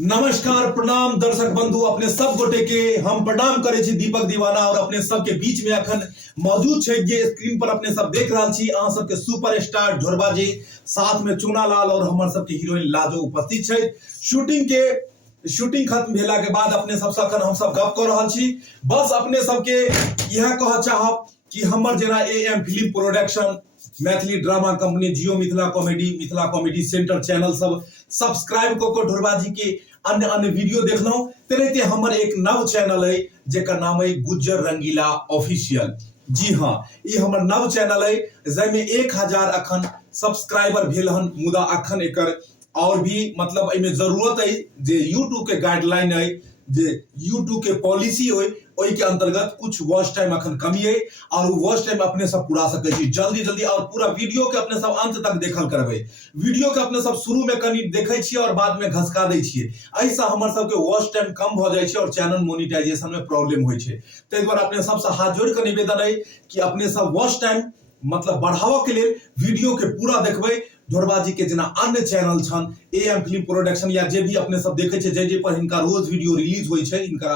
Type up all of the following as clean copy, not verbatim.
नमस्कार प्रणाम दर्शक बंधु अपने सब गोटे के हम प्रणाम करे छी दीपक दीवाना और अपने सब के बीच में अखन मौजूद छे जे स्क्रीन पर अपने सब देख रहल छी अहाँ सब के सुपरस्टार ढोरबा जी साथ में चूना लाल और हमर सब के हीरोइन लाजो उपस्थित छे। शूटिंग खत्म भेला के बाद अपने सब से अखन हम सब गप कर रहल छी। बस अपने सब के यह कह चाहब कि हमर जेना AM film production Maithili drama company जियो मिथिला कॉमेडी सेंटर चैनल सब सब्सक्राइब को ढोरबा जी के अन्य अन्य वीडियो देखलौ तेनाहिते हमर एक नव चैनल है जेकर नाम है गुज्जर रंगीला ऑफिशियल। जी हाँ, ये हमर नव चैनल है जैमे 1000 अखन सब्सक्राइबर भेल हन, मुदा अखन एकर और भी मतलब इमे जरूरत है जे यूट्यूब के गाइडलाइन है जे यूट्यूब के पॉलिसी होय ओई के अंतर्गत कुछ वॉच टाइम अखन कमी है और वो वॉच टाइम अपने सब पूरा सके छी जल्दी और पूरा वीडियो के अपने सब अंत तक देखल करबे। वीडियो के अपने सब शुरू में कनी देखे छी और बाद में घसका दै छी, ऐसा हमर सब के वॉच टाइम कम भ जाय छै और चैनल मोनेटाइजेशन में प्रॉब्लम होय छै। तै द्वारा अपने सब से हाथ जोड़ के निवेदन है कि अपने सब वॉच टाइम मतलब बढ़ावा के लिए वीडियो के पूरा देखबे। ढोरबा जी के जना अन्य चैनल छन एएम फिल्म प्रोडक्शन या जे भी अपने सब देखे छे जे पर इनका रोज वीडियो रिलीज होय छे इनका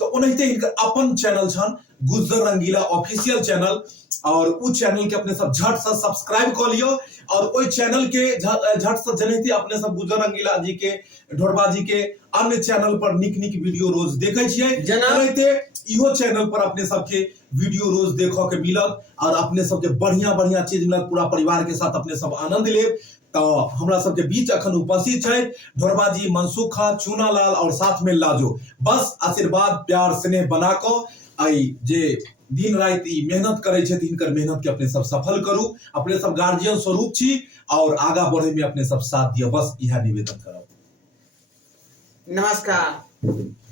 तो ओनहिते इनका अपन चैनल छन गुज्जर रंगीला ऑफिशियल चैनल और उस चैनल के अपने सब झट से सब्सक्राइब कर लियो और ओई चैनल के झट से जनेते अपने सब गुज्जर रंगीला जी के ढोरबा जी के अन्य चैनल पर निक वीडियो रोज देखे छिए जनाते इहो चैनल पर अपने सब के वीडियो रोज देखो के मिलत और अपने सब के बढ़िया चीज मिलत, पूरा परिवार के साथ अपने सब आनंद लेब। तो हमरा सब के बीच अखन उपस्थित है ढोरबा जी, मनसुखा, चूना लाल और साथ में लाजो। बस आशीर्वाद प्यार स्नेह बना को आई जे दिन रात मेहनत करे छे इनकर मेहनत के अपने सब सफल करू। अपने सब गार्जियन स्वरूप छी और आगा बढ़े में अपने सब साथ दियो, बस यह निवेदन करब। नमस्कार।